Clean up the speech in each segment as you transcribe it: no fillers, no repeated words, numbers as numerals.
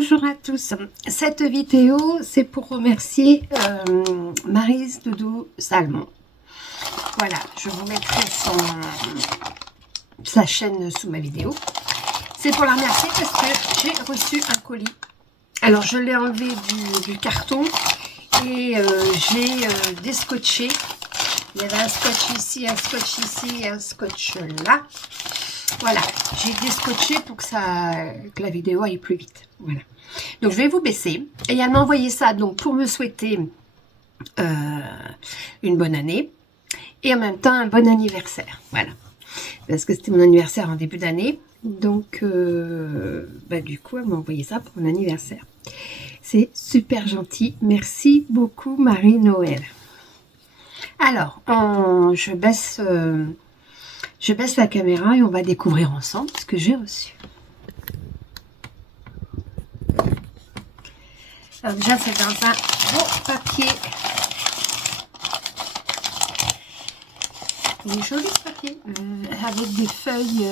Bonjour à tous. Cette vidéo, c'est pour remercier Maryse Doudou Salmon. Voilà, je vous mettrai sa chaîne sous ma vidéo. C'est pour la remercier parce que j'ai reçu un colis. Alors, je l'ai enlevé du carton et j'ai descotché. Il y avait un scotch ici, un scotch ici et un scotch là. Voilà, j'ai descotché pour que la vidéo aille plus vite. Voilà. Donc, je vais vous baisser. Et elle m'a envoyé ça donc pour me souhaiter une bonne année et en même temps un bon anniversaire. Voilà. Parce que c'était mon anniversaire en début d'année. Donc, du coup, elle m'a envoyé ça pour mon anniversaire. C'est super gentil. Merci beaucoup, Marie-Noël. Alors, je baisse la caméra et on va découvrir ensemble ce que j'ai reçu. Alors déjà, c'est dans un beau papier. Il est joli ce papier, avec des feuilles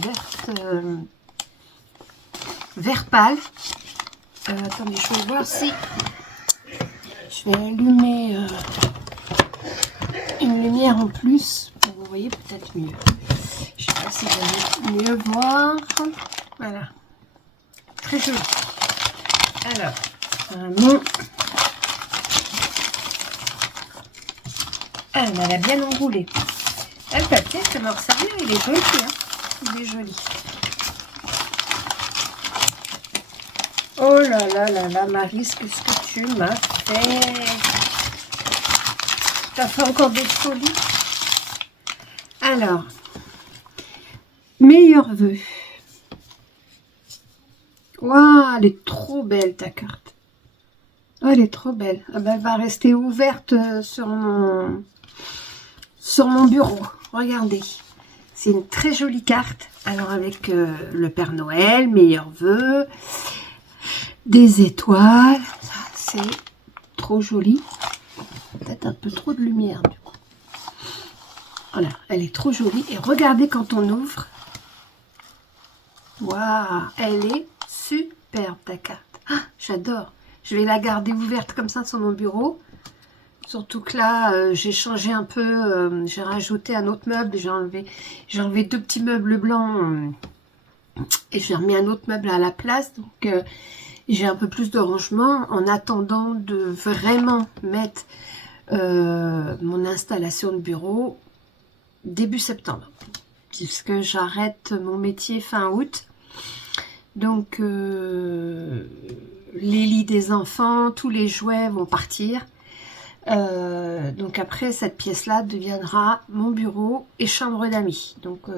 vertes, vert pâle. Attendez, je vais voir si je vais allumer une lumière en plus pour vous voyez peut-être mieux. Je ne sais pas si vous allez mieux voir. Voilà, très joli. Alors, vraiment, elle m'a bien enroulé. Le papier, ça m'a resservi, il est joli, hein. Il est joli. Oh là là là là, Maryse, qu'est-ce que tu m'as fait? T'as fait encore des folies. Alors, meilleurs vœux. Waouh, elle est trop belle ta carte. Oh, elle est trop belle. Ah ben, elle va rester ouverte sur mon bureau. Regardez. C'est une très jolie carte. Alors avec le Père Noël, meilleurs vœux, des étoiles. C'est trop joli. Peut-être un peu trop de lumière du coup. Voilà, elle est trop jolie. Et regardez quand on ouvre. Waouh, elle est superbe ta carte. Ah, j'adore. Je vais la garder ouverte comme ça sur mon bureau. Surtout que là, j'ai changé un peu. J'ai rajouté un autre meuble. J'ai enlevé deux petits meubles blancs. Et j'ai remis un autre meuble à la place. Donc, j'ai un peu plus de rangement en attendant de vraiment mettre mon installation de bureau début septembre. Puisque j'arrête mon métier fin août. Donc, les lits des enfants, tous les jouets vont partir. Donc après, cette pièce-là deviendra mon bureau et chambre d'amis. Donc,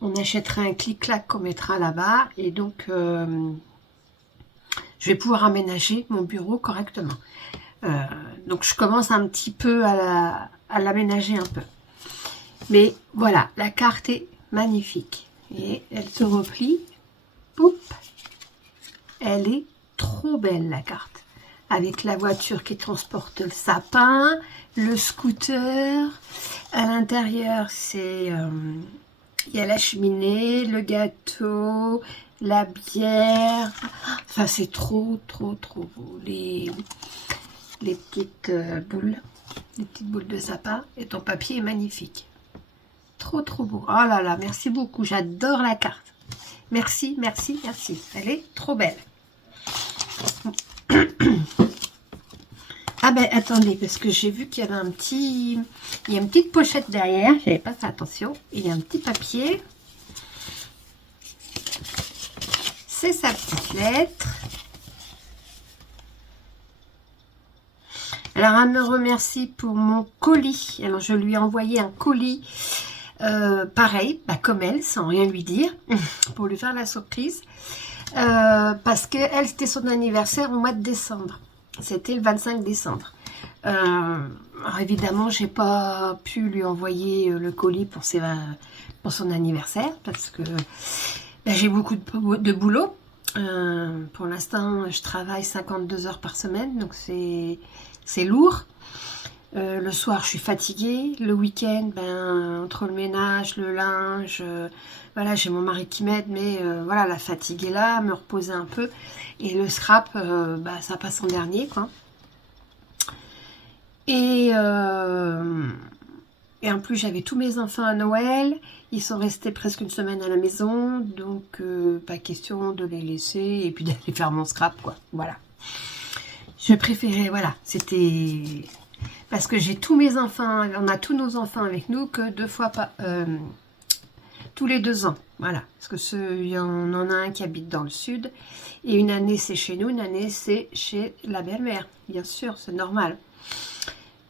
on achètera un clic-clac qu'on mettra là-bas. Et donc, je vais pouvoir aménager mon bureau correctement. Donc, je commence un petit peu à l'aménager un peu. Mais voilà, la carte est magnifique. Et elle se replie. Poup. Elle est trop belle la carte. Avec la voiture qui transporte le sapin, le scooter. À l'intérieur, c'est il y a la cheminée, le gâteau, la bière. Enfin, c'est trop beau. Les petites boules, les petites boules de sapin. Et ton papier est magnifique. Trop beau. Oh là là, merci beaucoup. J'adore la carte. Merci, merci, merci. Elle est trop belle. Ah ben attendez, parce que j'ai vu qu'il y avait il y a une petite pochette derrière, j'avais pas fait attention. Il y a un petit papier. C'est sa petite lettre. Alors elle me remercie pour mon colis. Alors je lui ai envoyé un colis pareil, comme elle, sans rien lui dire, pour lui faire la surprise. Parce que elle, c'était son anniversaire au mois de décembre. C'était le 25 décembre. Alors évidemment, j'ai pas pu lui envoyer le colis pour son anniversaire parce que j'ai beaucoup de boulot. Pour l'instant, je travaille 52 heures par semaine, donc c'est lourd. Le soir, je suis fatiguée. Le week-end, ben, entre le ménage, le linge, voilà, j'ai mon mari qui m'aide, mais voilà, la fatigue est là, me reposer un peu. Et le scrap, bah, ça passe en dernier, quoi. Et, euh, et en plus, j'avais tous mes enfants à Noël. Ils sont restés presque une semaine à la maison, donc pas question de les laisser et puis d'aller faire mon scrap, quoi. Voilà. Je préférais, voilà, c'était... Parce que j'ai tous mes enfants, on a tous nos enfants avec nous que 2 fois pas, tous les 2 ans, voilà. Parce que il y en a un qui habite dans le sud, et une année c'est chez nous, une année c'est chez la belle-mère, bien sûr, c'est normal.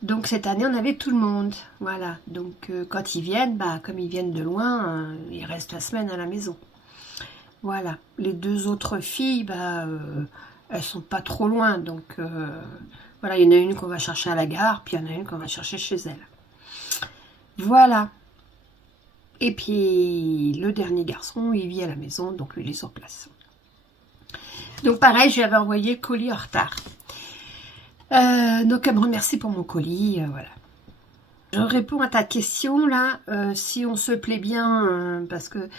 Donc cette année on avait tout le monde, voilà. Donc quand ils viennent, bah, comme ils viennent de loin, ils restent la semaine à la maison. Voilà. Les 2 autres filles, bah, elles sont pas trop loin, donc voilà, il y en a une qu'on va chercher à la gare, puis il y en a une qu'on va chercher chez elle. Voilà. Et puis le dernier garçon, il vit à la maison, donc lui il est sur place. Donc pareil, je lui avais envoyé le colis en retard. Donc elle me remercie pour mon colis, voilà. Je réponds à ta question là, si on se plaît bien, parce que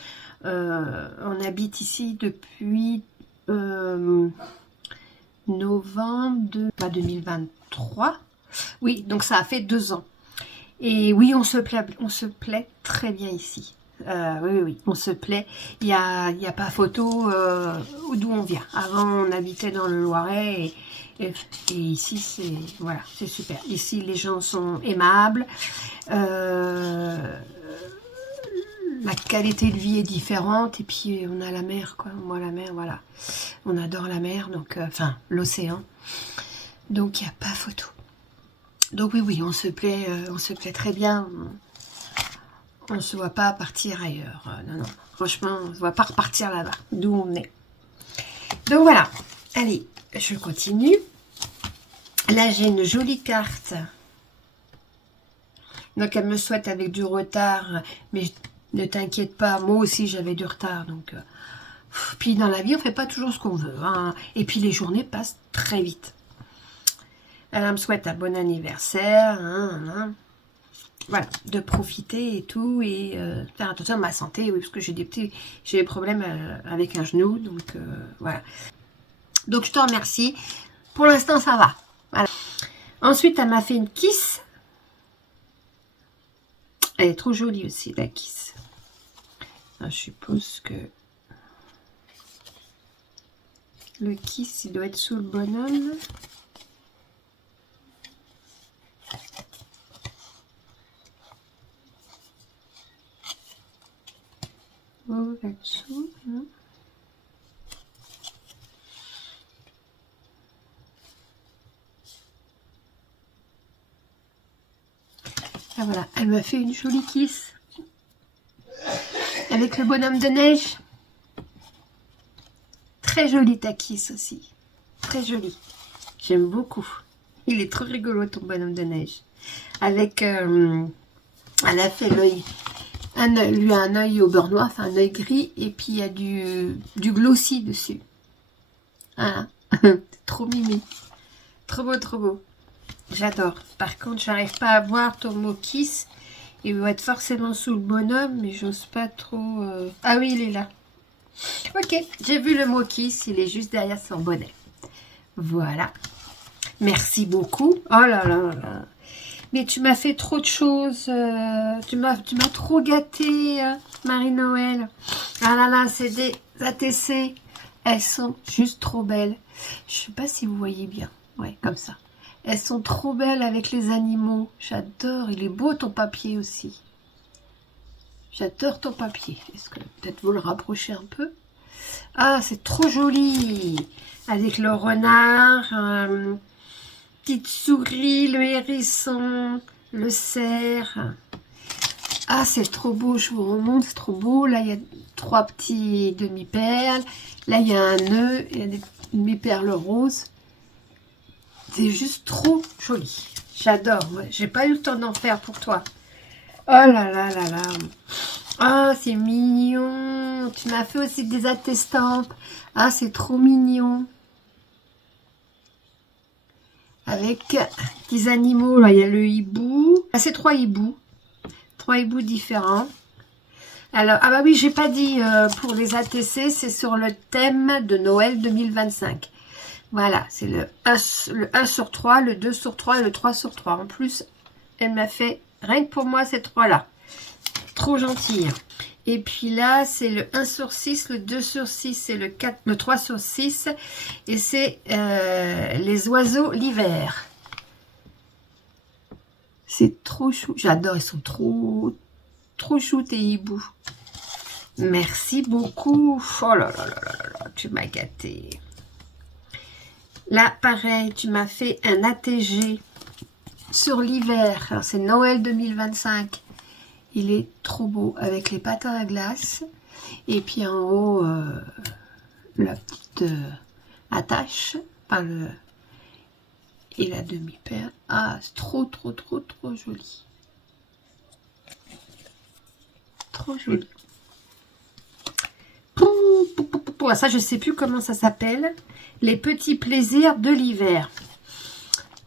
on habite ici depuis novembre 2023. Oui, donc ça a fait 2 ans. Et oui, on se plaît très bien ici. Oui, on se plaît. Il y a pas photo d'où on vient. Avant, on habitait dans le Loiret et ici, c'est voilà, c'est super. Ici, les gens sont aimables. La qualité de vie est différente et puis on a la mer, quoi. Moi, la mer, voilà. On adore la mer, donc enfin l'océan. Donc, il n'y a pas photo. Donc oui, on se plaît très bien. On ne se voit pas partir ailleurs. Non, franchement, on ne se voit pas repartir là-bas, d'où on est. Donc voilà. Allez, je continue. Là, j'ai une jolie carte. Donc, elle me souhaite avec du retard. Mais ne t'inquiète pas, moi aussi, j'avais du retard. Donc, puis dans la vie, on ne fait pas toujours ce qu'on veut. Hein. Et puis, les journées passent très vite. Elle me souhaite un bon anniversaire. Voilà, de profiter et tout, et faire attention à ma santé, oui, parce que j'ai des problèmes avec un genou, donc voilà. Donc je te remercie. Pour l'instant, ça va. Voilà. Ensuite, elle m'a fait une kiss. Elle est trop jolie aussi, la kiss. Alors, je suppose que le kiss, il doit être sous le bonhomme. Oh, là-dessous. Ah voilà, elle m'a fait une jolie kiss. Avec le bonhomme de neige. Très jolie ta kiss aussi. Très jolie. J'aime beaucoup. Il est trop rigolo ton bonhomme de neige. Avec, elle a fait l'œil. Lui a un œil au beurre noir, enfin un œil gris, et puis il y a du glossy dessus. Voilà. Trop mimi. Trop beau, trop beau. J'adore. Par contre, j'arrive pas à voir ton mot kiss. Il va être forcément sous le bonhomme, mais j'ose pas trop... Ah oui, il est là. Ok, j'ai vu le mot kiss, il est juste derrière son bonnet. Voilà. Merci beaucoup. Oh là là là. Mais tu m'as fait trop de choses. Tu m'as trop gâté, Marie-Noël. Ah là là, c'est des ATC. Elles sont juste trop belles. Je sais pas si vous voyez bien. Ouais, comme ça. Elles sont trop belles avec les animaux. J'adore. Il est beau ton papier aussi. J'adore ton papier. Est-ce que peut-être vous le rapprochez un peu? Ah, c'est trop joli. Avec le renard, petite souris, le hérisson, le cerf. Ah, c'est trop beau. Je vous remonte. C'est trop beau. Là, il y a 3 petits demi-perles. Là, il y a un nœud. Il y a des demi-perles roses. C'est juste trop joli. J'adore. Ouais. J'ai pas eu le temps d'en faire pour toi. Oh là là là là. Ah, c'est mignon. Tu m'as fait aussi des attestampes. Ah, c'est trop mignon. avec des animaux. Là, il y a le hibou. Ah, c'est 3 hiboux. 3 hiboux différents. Alors, ah bah oui, j'ai pas dit pour les ATC, c'est sur le thème de Noël 2025. Voilà, c'est le 1 sur 3, le 2 sur 3 et le 3 sur 3. En plus, elle m'a fait rien que pour moi ces 3-là. Trop gentille. Et puis là, c'est le 1 sur 6, le 2 sur 6 et le 3 sur 6. Et c'est les oiseaux l'hiver. C'est trop chou. J'adore, ils sont trop chou tes hiboux. Merci beaucoup. Oh là là là là là, tu m'as gâté. Là, pareil, tu m'as fait un ATG sur l'hiver. Alors, c'est Noël 2025. Il est trop beau avec les patins à glace. Et puis en haut, la petite attache par le et la demi-paire. Ah, c'est trop joli. Trop joli. Ça, je sais plus comment ça s'appelle. Les petits plaisirs de l'hiver.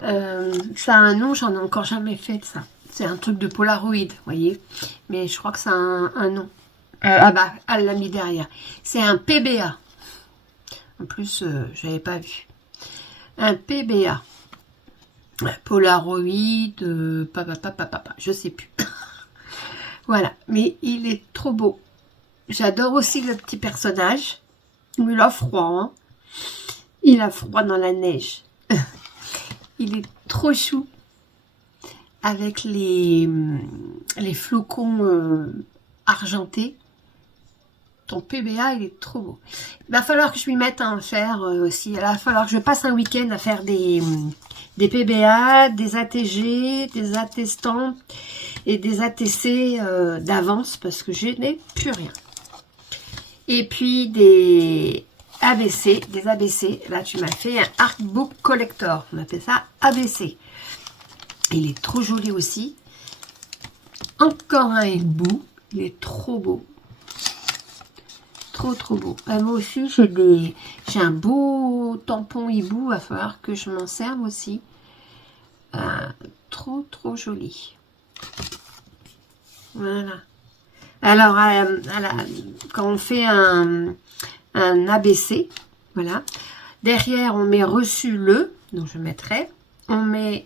Ça a un nom, j'en ai encore jamais fait de ça. C'est un truc de Polaroid, vous voyez. Mais je crois que ça a un nom. Ah bah, elle l'a mis derrière. C'est un PBA. En plus, je n'avais pas vu. Un PBA. Polaroid, je sais plus. Voilà, mais il est trop beau. J'adore aussi le petit personnage. Mais il a froid, hein. Il a froid dans la neige. Il est trop chou. Avec les flocons argentés. Ton PBA, il est trop beau. Il va falloir que je m'y mette à en faire aussi. Il va falloir que je passe un week-end à faire des PBA, des ATG, des attestants et des ATC d'avance parce que je n'ai plus rien. Et puis des ABC, des ABC. Là, tu m'as fait un Artbook Collector. On appelle ça ABC. Il est trop joli aussi. Encore un hibou. Il est trop beau. Trop beau. Moi aussi, j'ai un beau tampon hibou. Il va falloir que je m'en serve aussi. Trop joli. Voilà. Alors, quand on fait un ABC, voilà. Derrière, on met reçu le, donc je mettrai. On met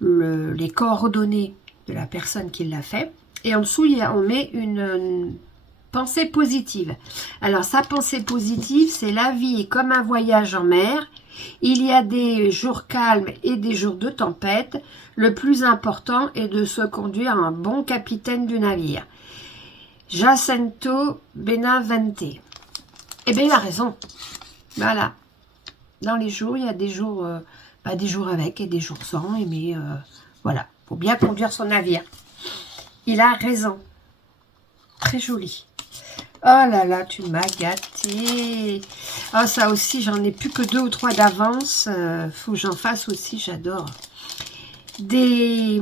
les coordonnées de la personne qui l'a fait. Et en dessous, on met une pensée positive. Alors, sa pensée positive, c'est la vie est comme un voyage en mer. Il y a des jours calmes et des jours de tempête. Le plus important est de se conduire un bon capitaine du navire. Jacinto Benavente. Eh bien, il a raison. Voilà. Dans les jours, il y a des jours, des jours avec et des jours sans. Mais voilà, il faut bien conduire son navire. Il a raison. Très joli. Oh là là, tu m'as gâté. Oh, ça aussi, j'en ai plus que 2 ou 3 d'avance. Faut que j'en fasse aussi, j'adore. Et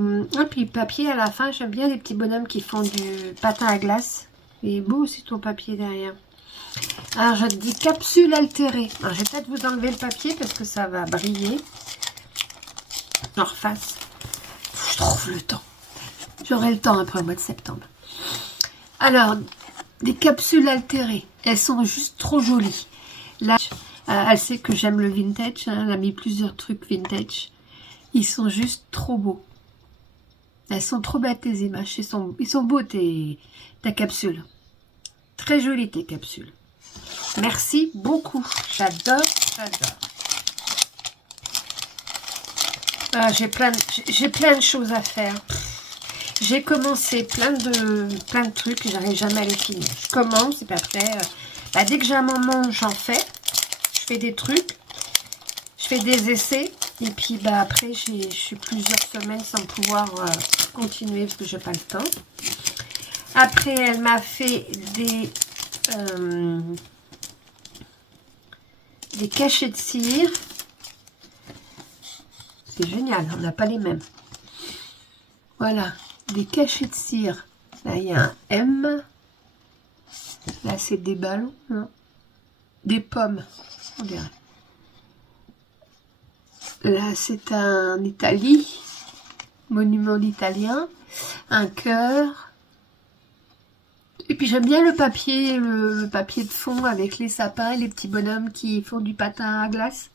puis papier à la fin, j'aime bien les petits bonhommes qui font du patin à glace. Il est beau aussi ton papier derrière. Alors, je te dis capsule altérée. Alors, je vais peut-être vous enlever le papier parce que ça va briller. J'en refasse. Je trouve le temps. J'aurai le temps après le mois de septembre. Alors, des capsules altérées. Elles sont juste trop jolies. Là, elle sait que j'aime le vintage. Hein, elle a mis plusieurs trucs vintage. Ils sont juste trop beaux. Elles sont trop belles tes images. Ils sont beaux ta capsule. Très jolies tes capsules. Merci beaucoup. J'adore. J'ai plein de choses à faire. J'ai commencé plein de trucs, j'arrive jamais à les finir. Je commence et puis après, dès que j'ai un moment, j'en fais. Je fais des trucs, je fais des essais. Et puis après, je suis plusieurs semaines sans pouvoir continuer parce que j'ai pas le temps. Après, elle m'a fait des cachets de cire. C'est génial, on n'a pas les mêmes. Voilà, des cachets de cire. Là, il y a un M. Là, c'est des ballons, non? Des pommes, on dirait. Là, c'est un Italie, monument italien, un cœur. Et puis j'aime bien le papier de fond avec les sapins et les petits bonhommes qui font du patin à glace.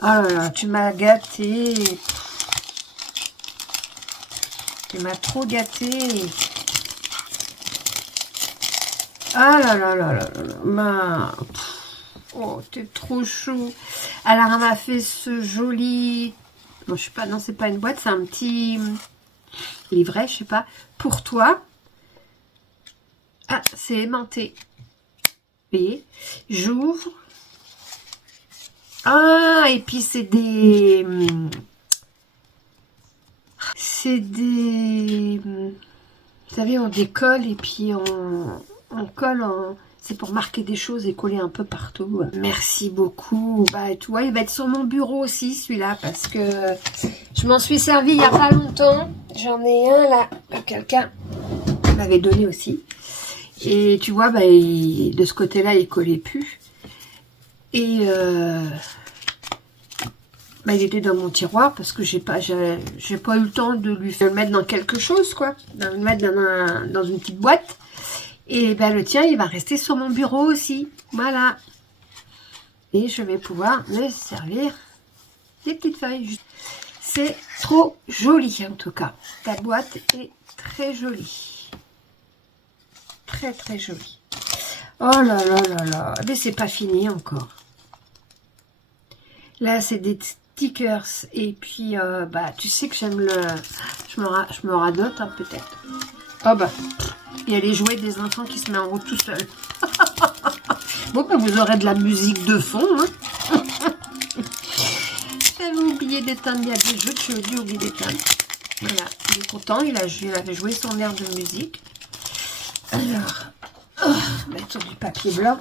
Oh là là, tu m'as gâté. Tu m'as trop gâté. Ah là là là là là là. Oh, t'es trop chou. Alors, elle m'a fait ce joli... Bon, je sais pas, non, c'est pas une boîte, c'est un petit livret, je sais pas. Pour toi. Ah, c'est aimanté. Vous voyez? J'ouvre. Ah, et puis c'est des... C'est des... Vous savez, on décolle et puis on colle en... C'est pour marquer des choses et coller un peu partout. Merci beaucoup. Bah, tu vois, il va être sur mon bureau aussi, celui-là, parce que je m'en suis servi il n'y a pas longtemps. J'en ai un là, que quelqu'un m'avait donné aussi. Et tu vois, bah, de ce côté-là, il collait plus. Et bah, il était dans mon tiroir parce que j'ai pas eu le temps de le mettre dans quelque chose, quoi. De le mettre dans une petite boîte. Et ben le tien, il va rester sur mon bureau aussi. Voilà. Et je vais pouvoir me servir des petites feuilles. C'est trop joli en tout cas. Ta boîte est très jolie. Très très jolie. Oh là là là là. Mais c'est pas fini encore. Là, c'est des stickers. Et puis, bah, tu sais que j'aime le... Je me radote hein, peut-être. Oh bah... Il y a les jouets des enfants qui se mettent en route tout seuls. Bon, ben vous aurez de la musique de fond. Hein. J'avais oublié d'éteindre. Il y a des jeux que j'ai dû oublier d'éteindre. Voilà, il est content. Il avait joué son air de musique. Alors, mettre sur du papier blanc.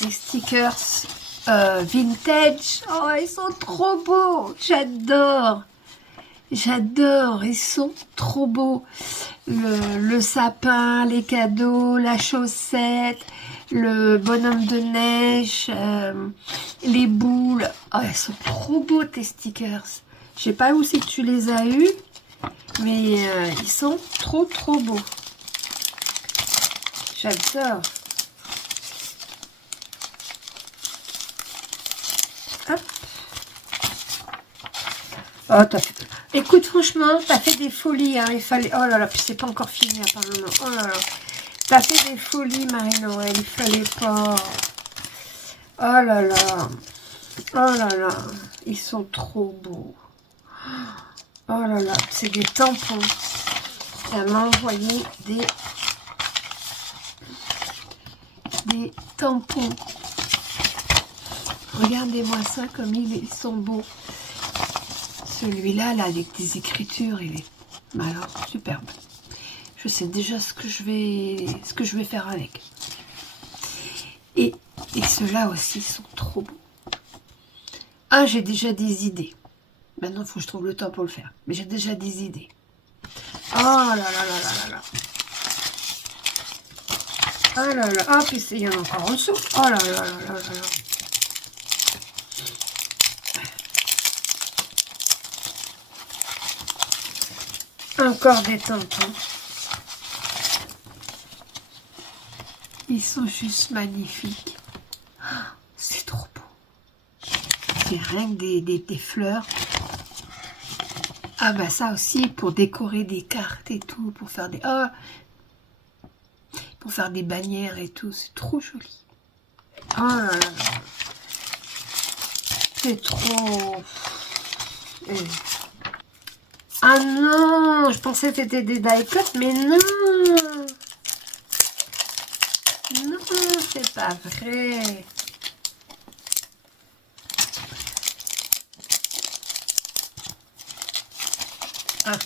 Les stickers vintage. Oh, ils sont trop beaux. J'adore. J'adore, ils sont trop beaux. Le sapin, les cadeaux, la chaussette, le bonhomme de neige, les boules. Oh, ils sont trop beaux tes stickers. Je sais pas où c'est que tu les as eus, mais ils sont trop trop beaux. J'adore. Hop. Oh, t'as fait... Écoute, franchement, t'as fait des folies, hein, il fallait... Oh là là, puis c'est pas encore fini, apparemment. Oh là là. T'as fait des folies, Marie-Noël, il fallait pas... Oh là là. Oh là là. Ils sont trop beaux. Oh là là, c'est des tampons. Elle m'a envoyé des tampons. Regardez-moi ça, comme ils sont beaux. Celui-là, là, avec des écritures, il est alors superbe. Je sais déjà ce que je vais faire avec. Et ceux-là aussi sont trop beaux. Ah, j'ai déjà des idées. Maintenant, il faut que je trouve le temps pour le faire. Mais j'ai déjà des idées. Oh là là là là là là. Oh là là. Ah, puis il y en a encore en dessous. Oh là là là là là là. Encore des tampons. Ils sont juste magnifiques. C'est trop beau. C'est rien que des fleurs. Ah bah ça aussi, pour décorer des cartes et tout, pour faire des... Oh, pour faire des bannières et tout, c'est trop joli. Oh là là. C'est trop... Ah non, je pensais que c'était des die-cut, mais non. Non, c'est pas vrai. Ah,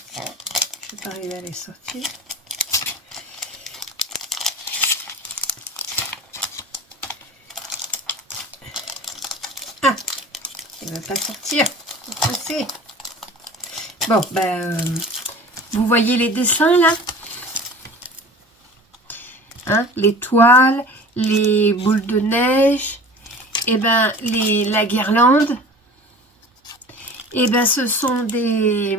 je vais pas arriver à les sortir. Ah, il va pas sortir. C'est... Bon, ben, vous voyez les dessins là, hein, les toiles, les boules de neige, et ben la guirlande, Et ben ce sont des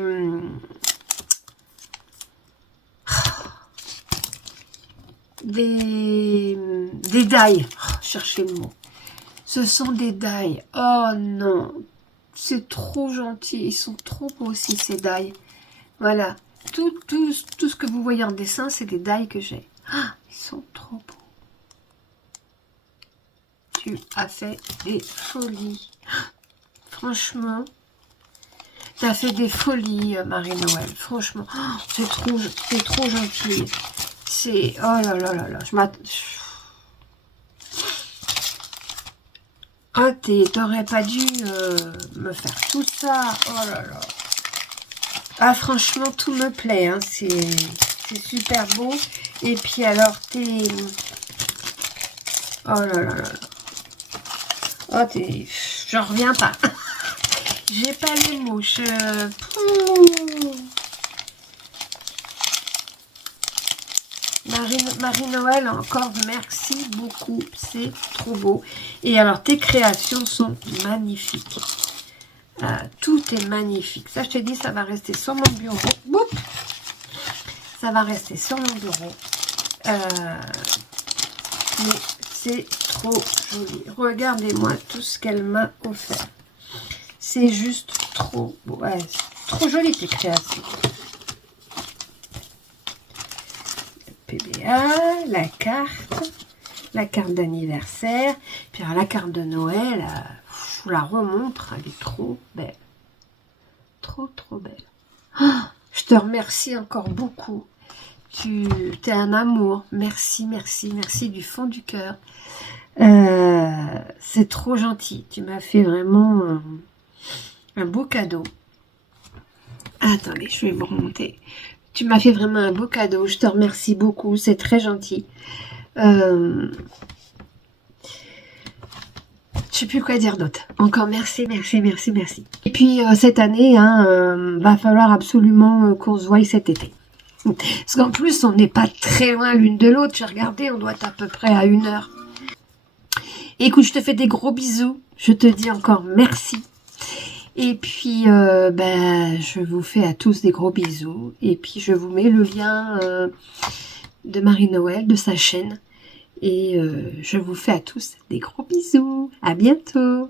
die. Oh, cherchez le mot. Ce sont des die. Oh non, c'est trop gentil. Ils sont trop beaux aussi ces die. Voilà. Tout ce que vous voyez en dessin, c'est des die que j'ai. Ah, ils sont trop beaux. Tu as fait des folies. Franchement, tu as fait des folies, Marie-Noël. Franchement, c'est trop gentil. C'est... Oh là là là là. Je m'attends... Ah, t'aurais pas dû me faire tout ça. Oh là là. Ah, franchement, tout me plaît. Hein. C'est super beau. Et puis alors, oh là là là. Oh, j'en reviens pas. J'ai pas les mots. Marie-Noël, encore merci beaucoup. C'est trop beau. Et alors, tes créations sont magnifiques. Tout est magnifique. Ça, je te dis, ça va rester sur mon bureau. Boum, ça va rester sur mon bureau. Mais c'est trop joli. Regardez-moi tout ce qu'elle m'a offert. C'est juste trop beau. Ouais, trop joli tes créations. PBA, la carte d'anniversaire. Puis alors, la carte de Noël, je vous la remontre. Elle est trop belle. Trop belle. Oh, je te remercie encore beaucoup. Tu es un amour. Merci du fond du cœur. C'est trop gentil. Tu m'as fait vraiment un beau cadeau. Attendez, je vais vous remonter. Tu m'as fait vraiment un beau cadeau. Je te remercie beaucoup. C'est très gentil. Je sais plus quoi dire d'autre. Encore merci. Et puis cette année, va falloir absolument qu'on se voie cet été. Parce qu'en plus, on n'est pas très loin l'une de l'autre. J'ai regardé, on doit être à peu près à 1 heure. Écoute, je te fais des gros bisous. Je te dis encore merci. Et puis, je vous fais à tous des gros bisous. Et puis, je vous mets le lien de Marie-Noël, de sa chaîne. Et je vous fais à tous des gros bisous. À bientôt.